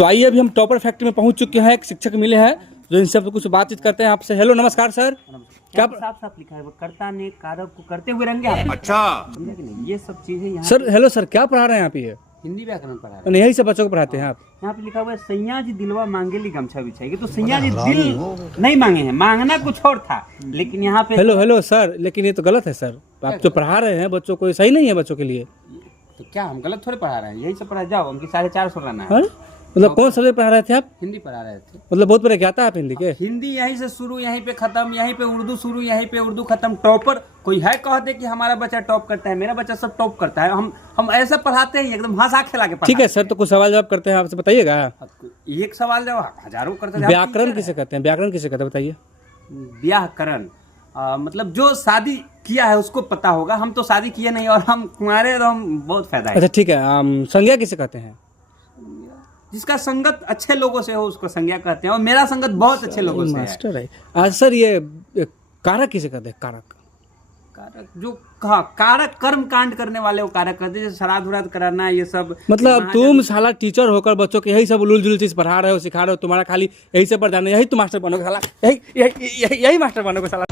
तो आइए अभी हम टॉपर फैक्ट्री में पहुंच चुके हैं। एक शिक्षक मिले हैं जो इनसे आप कुछ बातचीत करते हैं आपसे। हेलो नमस्कार सर। क्या साफ साफ लिखा है वो कर्ता ने कारक को करते हुए रंगे। अच्छा समझा कि नहीं, ये सब चीजें यहाँ सर हेलो सर, क्या पढ़ा रहे हैं आप? ये हिंदी व्याकरण पढ़ा रहे हैं। यही सब बच्चों को पढ़ाते हैं आप? यहाँ पे लिखा हुआ है सैया जी दिलवा मांगेली गमछा बिछाएगी। तो सैया जी दिल नहीं मांगे हैं, मांगना कुछ और था, लेकिन यहाँ पे हेलो सर, लेकिन ये तो गलत है सर। आप जो पढ़ा रहे हैं बच्चों को, ये सही नहीं है बच्चों के लिए। तो क्या हम गलत थोड़े पढ़ा रहे हैं? यही सब पढ़ा जाओ, हमकी 450 लाना है। अरे मतलब कौन सब्जेक्ट पढ़ा रहे थे आप? हिंदी पढ़ा रहे थे। मतलब बहुत बड़े ज्ञाता आप हिंदी के? हिंदी यहीं से शुरू, यहीं पे खत्म, यहीं पे उर्दू शुरू, यहीं पे उर्दू खत्म। टॉपर कोई है कह दे कि हमारा बच्चा टॉप करता है, मेरा बच्चा सब टॉप करता है। हम ऐसा पढ़ाते हैं एकदम हंसा खिला के। ठीक है सर, तो कुछ सवाल जवाब करते हैं आपसे, बताइएगा। एक सवाल जवाब हजारों करते हैं। व्याकरण किसे कहते हैं? व्याकरण किसे कहते हैं बताइए। व्याकरण मतलब जो शादी किया है उसको पता होगा। हम तो शादी किए नहीं और हम कुंवारे, तो हम बहुत फायदा है। अच्छा ठीक है, संज्ञा किसे कहते हैं? जिसका संगत अच्छे लोगों से हो उसको संज्ञा कहते हैं, और मेरा संगत बहुत अच्छे लोगों से है। मास्टर है। आज सर ये कारक किसे कहते हैं? कारक कारक जो कारक कर्म कांड करने वाले वो कारक कहते हैं। जैसे श्राद्ध उराद्ध कराना, ये सब। मतलब तुम साला टीचर होकर बच्चों को यही सब उलूल जुलूल चीज पढ़ा रहे हो, सिखा रहे हो। तुम्हारा खाली यही सब पर जाना, यही तुम मास्टर बनोगे साला। यही मास्टर बनोगे साला।